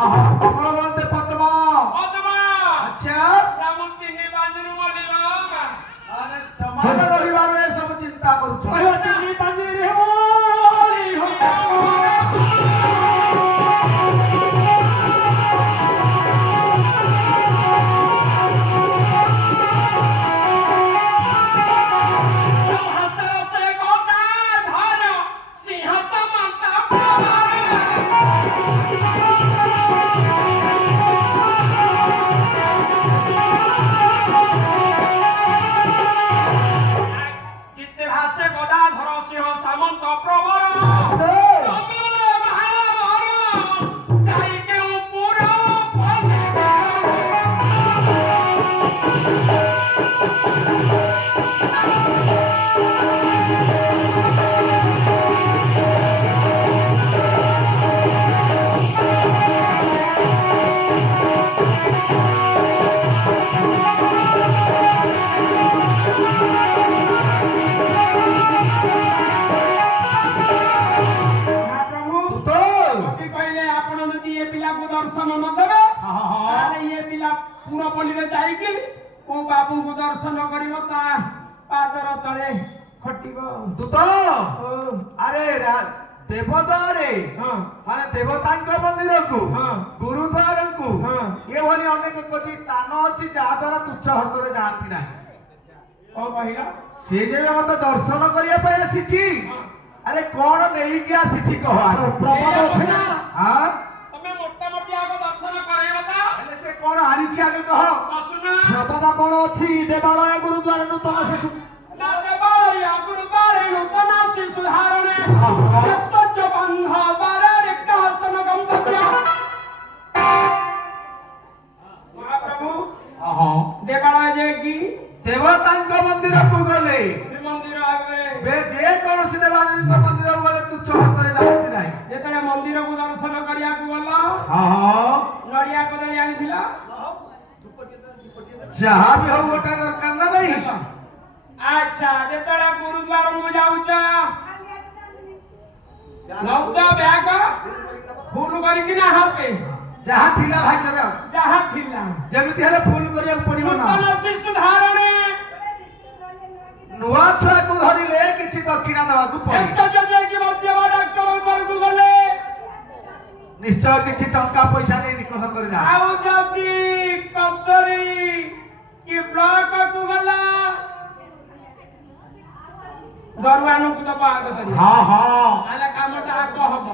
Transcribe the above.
हाँ हाँ कमल बोलते पद्मा पद्मा अच्छा रामुती ने बांधरू बोलिलो अरे समाज रविवार में सब चिंता करूछ अयोती बांधरे होली हो दर्शन न देवे ये पिला पूरा पल्ली जाइए को बाबू को दर्शन करिवो ता पादर तले खटिबो दूत अरे देवद्वारे माने देवतांक मंदिर को गुरुद्वार को ये भली अनेक कोटी स्थान अछि जहा द्वारा तुच्छ हस्तरे जाती ना ओ कहिला से जे मत दर्शन करिया पय आसीची अरे कोन नेही के आसीची कह प्रभु अछि ना हां तमे मोटा मोटी आगो दर्शन करे बता हेले से कोन आनिछि आगे कह सुना प्रभु कोन अछि देवालय गुरुद्वार नूतन से ना देवालय गुरुद्वार नूतन से सुधारणे सत्य बंध बारे रिक्त हस्तन गंतव्य महाप्रभु हां देवालय जे की देवतांक मंदिर को गले श्री मंदिर आगे बे जे कोन से देवालय मंदिर को गले तुच्छ हस्तरे जाती नाही जेतले मंदिर को दर्शन करिया को गला हां नडिया कदली आनिथिला जहां भी हो गोटा दरकार ना नहीं अच्छा जेतले गुरुद्वार को जाउचा नौचा बैग फूल करी कि ना हाथे जहां थिला भाई करे जहां थिला जेमिति हेले फूल करिया पड़िबो ना नूतन से सुधारणे नुआ छुआ को धरी ले किछि दक्षिणा देवा को पड़ी ऐसा जे कि मध्यमा डॉक्टर पर को गले निश्चय किछि टंका पैसा नै निकल करि जा आउ जदी कचरी कि ब्लॉक को गला दरवानो को तो बात करी हां हां आला कामटा आग हबो